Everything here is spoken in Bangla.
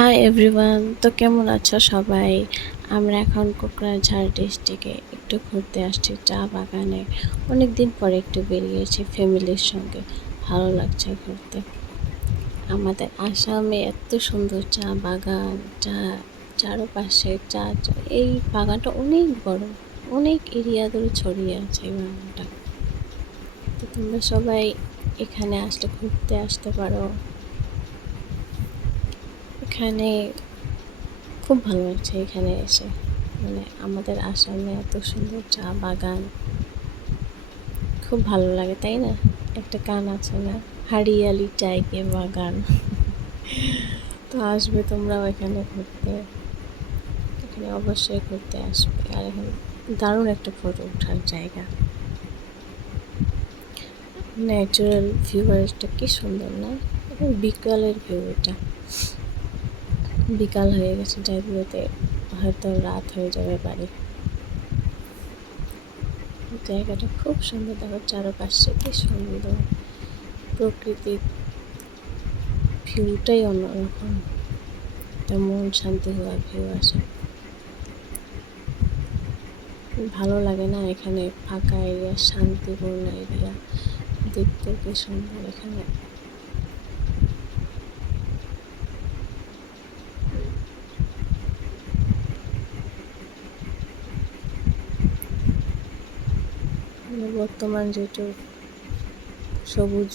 হাই এভরিওয়ান, তো কেমন আছো সবাই? আমরা এখন কোকরাঝাড় ডিস্ট্রিক্টে একটু ঘুরতে আসছি চা বাগানে। অনেক দিন পরে একটু বেরিয়েছি ফ্যামিলির সঙ্গে, ভালো লাগছে ঘুরতে। আমাদের আসামে এত সুন্দর চা বাগান, চারপাশে এই বাগানটা অনেক বড়, অনেক এরিয়া ধরে ছড়িয়ে আছে এই বাগানটা। তো তোমরা সবাই এখানে আসলে ঘুরতে আসতে পারো। এখানে খুব ভালো লাগছে এখানে এসে, মানে আমাদের আসামে এত সুন্দর চা বাগান, খুব ভালো লাগে তাই না? একটা গান আছে না, হারিয়ালি চাই কে বাগান। তো আসবে তোমরাও এখানে ঘুরতে, এখানে অবশ্যই ঘুরতে আসবে। আর এখানে দারুণ একটা ফটো ওঠার জায়গা, ন্যাচারাল ভিউটা কি সুন্দর না? এখন বিকালের ভিউ, এটা বিকাল হয়ে গেছে, যাইতে হয়তো রাত হয়ে যাবে বাড়ি। জায়গাটা খুব সুন্দর, দেখো চারপাশে কি সুন্দর, প্রকৃতির ভিউটাই অন্যরকম, একটা মন শান্তি হওয়া ভিউ আসে। ভালো লাগে না? এখানে ফাঁকা এরিয়া, শান্তিপূর্ণ এরিয়া, দেখতে কি সুন্দর। এখানে বর্তমান যেটু সবুজ